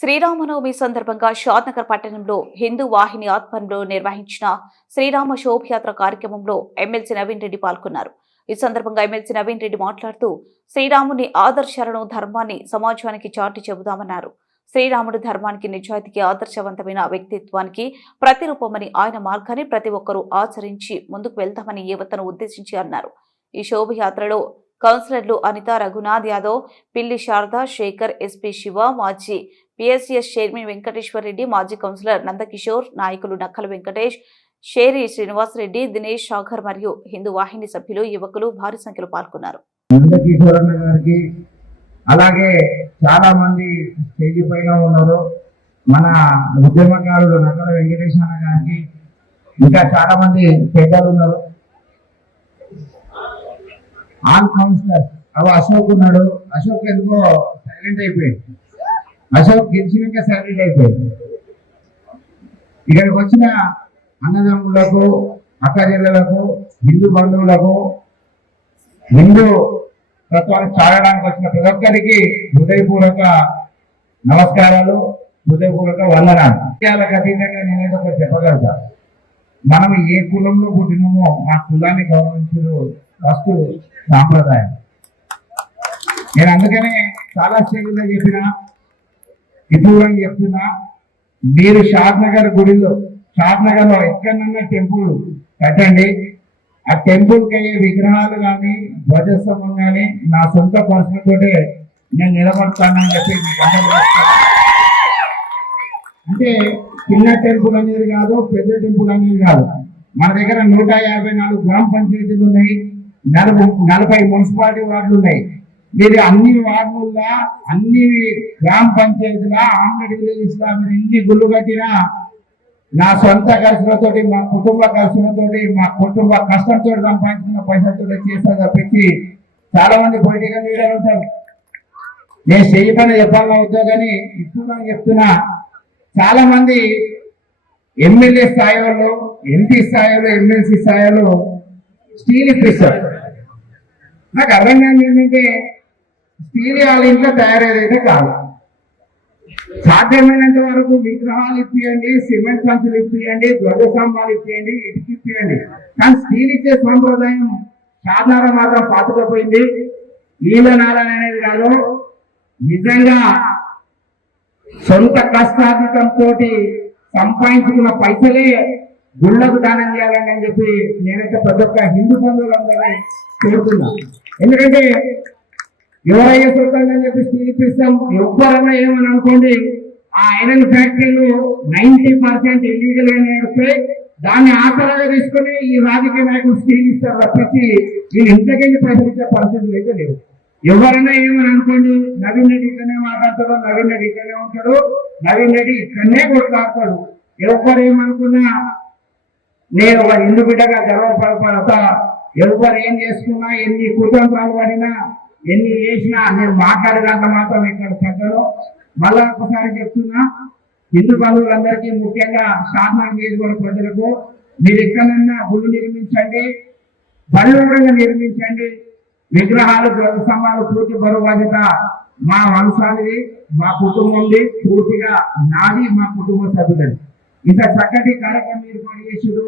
శ్రీరామనవమి సందర్భంగా షాద్నగర్ పట్టణంలో హిందూ వాహిని ఆధ్వర్యంలో నిర్వహించిన శ్రీరామ శోభయాత్ర కార్యక్రమంలో ఎమ్మెల్సీ నవీన్ రెడ్డి పాల్గొన్నారు. ఈ సందర్భంగా ఎమ్మెల్సీ నవీన్ రెడ్డి మాట్లాడుతూ శ్రీరాముని ఆదర్శాలను ధర్మాన్ని సమాజానికి చాటి చెబుదామన్నారు. శ్రీరాముడి ధర్మానికి నిజాయితీకి ఆదర్శవంతమైన వ్యక్తిత్వానికి ప్రతిరూపమని ఆయన మార్గాన్ని ప్రతి ఒక్కరూ ఆచరించి ముందుకు వెళ్తామని యువతను ఉద్దేశించి అన్నారు. ఈ శోభయాత్రలో కౌన్సిలర్లు అనిత, రఘునాథ్ యాదవ్, పిల్లి శారద, శేఖర్, ఎస్పీ శివ, మాజీ పిఎస్సిఎస్ చైర్మన్ వెంకటేశ్వర్ రెడ్డి, మాజీ కౌన్సిలర్ నందకిషోర్, నాయకులు నక్కల వెంకటేష్, షేరి శ్రీనివాస్ రెడ్డి, దినేష్ సాగర్ మరియు హిందూ వాహిని సభ్యులు, యువకులు భారీ సంఖ్యలో పాల్గొన్నారు. అలాగే చాలా మంది స్టేజ్ పైన ఉన్నారు. మన ఉద్యమకారుడు నక్కల వెంకటేశ్వర గారికి ఇంకా చాలా మంది పెద్దలు ఉన్నారు. ఆల్ కౌన్సిలర్స్ అశోక్ ఉన్నాడు. అశోక్ ఎందుకో సైలెంట్ అయిపోయాడు. అశోక్ గెలిచినాక సైలెంట్ అయిపోయాడు. ఇక్కడికి వచ్చిన అన్నదమ్ములకు, అక్కజెల్లెలకు, హిందూ బంధువులకు, హిందూ తత్వాన్ని చాలడానికి వచ్చిన ప్రతి ఒక్కరికి హృదయపూర్వక నమస్కారాలు, హృదయపూర్వక వందనాలు. విషయాలకు అతీతంగా నేనేదో ఒకటి చెప్పగలుగుతా. మనం ఏ కులంలో పుట్టినామో ఆ కులాన్ని గౌరవించడం ఫస్ట్ సాంప్రదాయం. నేను అందుకనే చాలా స్టేజ్లో చెప్పిన, ఇప్పుడు చెప్తున్నా, మీరు షాద్నగర్ గుడిలో, షాద్నగర్లో ఎక్కడన్నా టెంపుల్ కట్టండి. ఆ టెంపుల్కి అయ్యే విగ్రహాలు కానీ, ధ్వజస్తంభం కానీ నా సొంత పర్సనతోటే నేను నిలబడతానని చెప్పి అంటే చిన్న టెంపుల్ అనేది కాదు, పెద్ద టెంపుల్ అనేది కాదు. మన దగ్గర 154 గ్రామ పంచాయతీలు ఉన్నాయి, 40 మున్సిపాలిటీ వార్డులు ఉన్నాయి. మీరు అన్ని వార్డుల్లో, అన్ని గ్రామ పంచాయతీల, ఆంధ్ర విలేజెస్ లో మీరు ఎన్ని గుళ్ళు కట్టినా నా సొంత ఖర్చులతోటి, మా కుటుంబ ఖర్చులతోటి, మా కుటుంబ కష్టంతో సంపాదించిన పైసలతో చేస్తా తప్పించి చాలా మంది పొలిటికల్ లీడర్ ఉంటారు. నేను చెయ్యి పని చెప్పాలని అవుతా కానీ ఇప్పుడు నేను చెప్తున్నా, చాలా మంది ఎమ్మెల్యే స్థాయిలో, ఎంపీ స్థాయిలో, ఎమ్మెల్సీ స్థాయిలో స్టీల్ ఇప్పిస్తారు. నాకు అర్థం కాదు ఏంటంటే స్టీల్ వాళ్ళ ఇంట్లో తయారయ్యేదైతే కాదు. సాధ్యమైనంత వరకు విగ్రహాలు ఇప్పియండి, సిమెంట్ పంచులు ఇప్పియండి, ధ్వజస్తంభాలు ఇప్పియండి, ఇటుకి ఇప్పియండి. కానీ స్టీల్ ఇచ్చే సాంప్రదాయం సాధారణ మాత్రం పాతుకపోయింది. ఈలనాలని అనేది కాదు, నిజంగా సొంత కష్టాధికంతో సంపాదించుకున్న పైసలే గుళ్ళకు దానం చేయాలని అని చెప్పి నేనైతే ప్రతి ఒక్క హిందూ బంధువులందరినీ కోరుతున్నా. ఎందుకంటే ఎవరైనా చూద్దామని చెప్పి స్టీల్ ఇప్పిస్తాం, ఎవరన్నా ఏమని అనుకోండి, ఆ ఐరన్ ఫ్యాక్టరీలు 90% ఇల్లీగల్ గా నడుస్తాయి. దాన్ని ఆసరాగా తీసుకుని ఈ రాజకీయ నాయకులు స్టీల్ ఇస్తారు తప్పించి వీళ్ళు ఇంతకెళ్ళి పైసలు ఇచ్చే పరిస్థితులు అయితే లేవు. ఎవరైనా ఏమని అనుకోండి, నవీన్ రెడ్డి ఇక్కడనే మాట్లాడతాడు, నవీన్ రెడ్డి ఇక్కడనే ఉంటాడు, నవీన్ రెడ్డి ఇక్కడనే కొట్లాడతాడు. ఎవరు ఏమనుకున్నా నేను ఒక హిందూ బిడ్డగా గర్వపడతా. ఎవరు ఏం చేసుకున్నా, ఎన్ని కుతంత్రాలు పడినా, ఎన్ని చేసినా నేను మాట్లాడేదాకా మాత్రం ఇక్కడ తగ్గను. మళ్ళా ఒకసారి చెప్తున్నా, హిందూ బంధువులందరికీ, ముఖ్యంగా షాద్నగర్ నియోజకవర్గ ప్రజలకు, మీరు ఎక్కడన్నా గుళ్ళు నిర్మించండి, బళ్ళు కూడా నిర్మించండి. విగ్రహాలు, ధ్వజస్తంభాలు పూర్తి బరువు బాధ్యత మా వంశానిది, మా కుటుంబంది, పూర్తిగా నాది, మా కుటుంబ సభ్యులది. ఇంత చక్కటి కార్యక్రమం ఏర్పాటు చేసుడు,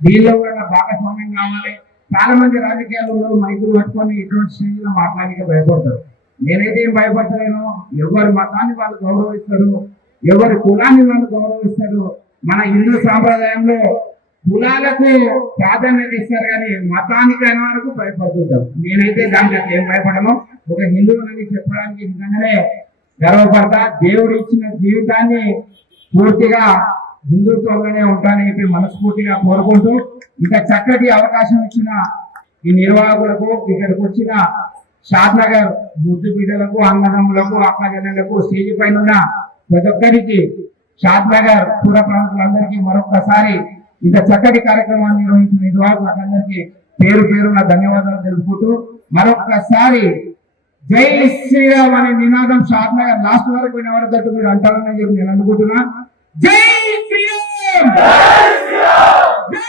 దీనిలో కూడా భాగస్వామ్యం కావాలి. చాలా మంది రాజకీయాల్లో మైకులు పట్టుకొని ఇటువంటి స్టేజ్లో మాట్లాడిక భయపడతారు. నేనైతే ఏం భయపడలేను. ఎవరి మతాన్ని వాళ్ళు గౌరవిస్తారు, ఎవరి కులాన్ని వాళ్ళు గౌరవిస్తారు. మన హిందూ సాంప్రదాయంలో కులాలకు ప్రాధాన్యత ఇస్తారు కానీ మతానికి అయిన వరకు భయపడుతుంటారు. నేనైతే దానికి ఏం భయపడను. ఒక హిందువులని చెప్పడానికి నిజంగానే గర్వపడతా. దేవుడు ఇచ్చిన జీవితాన్ని పూర్తిగా హిందుత్వంగానే ఉంటానని చెప్పి మనస్ఫూర్తిగా కోరుకుంటూ, ఇంకా చక్కటి అవకాశం ఇచ్చిన ఈ నిర్వాహకులకు, ఇక్కడికి వచ్చిన షాద్నగర్ ముద్దు బిడ్డలకు, అన్నదమ్ములకు, అక్కజనులకు, స్టేజ్ పైన ఉన్న ప్రతి ఒక్కరికి, షాద్నగర్ పుర ప్రముఖులందరికీ మరొకసారి ఇంత చక్కటి కార్యక్రమాన్ని నిర్వహించిన నిర్వాహకులందరికీ పేరు పేరున ధన్యవాదాలు తెలుపుకుంటూ, మరొకసారి జై శ్రీరామ్ అనే నినాదం షాద్నగర్ లాస్ట్ వరకు వినబడేటట్టు మీరు అంటారని చెప్పి నేను అనుకుంటున్నా. జై శ్రీరామ్, జై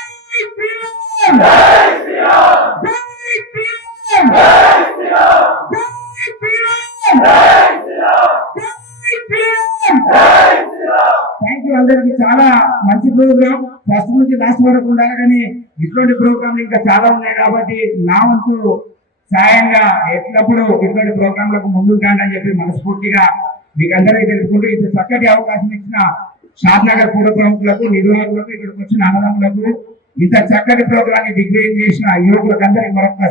శ్రీరామ్, జై శ్రీరామ్, జై శ్రీరామ్, జై శ్రీరామ్, జై శ్రీరామ్, జై శ్రీరామ్. అందరికి చాలా మంచి ప్రోగ్రామ్, ఫస్ట్ నుంచి లాస్ట్ వరకు ఉండాలి. కానీ ఇటువంటి ప్రోగ్రాంలు ఇంకా చాలా ఉన్నాయి కాబట్టి నా వంతు సాయంగా ఎట్లప్పుడు ఇటువంటి ప్రోగ్రాంలకు ముందుకు రండి అని చెప్పి మనస్ఫూర్తిగా మీకు అందరికీ తెలుసుకుంటూ ఇంత చక్కటి అవకాశం ఇచ్చిన షాద్నగర్ పూర్వ ప్రముఖులకు, నిర్వాహకులకు, ఇక్కడికి వచ్చిన అన్నదమ్ములకు, ఇంత చక్కటి ప్రోగ్రాం ని దిగ్విజయం చేసిన యువకులకు అందరికీ మరొకసారి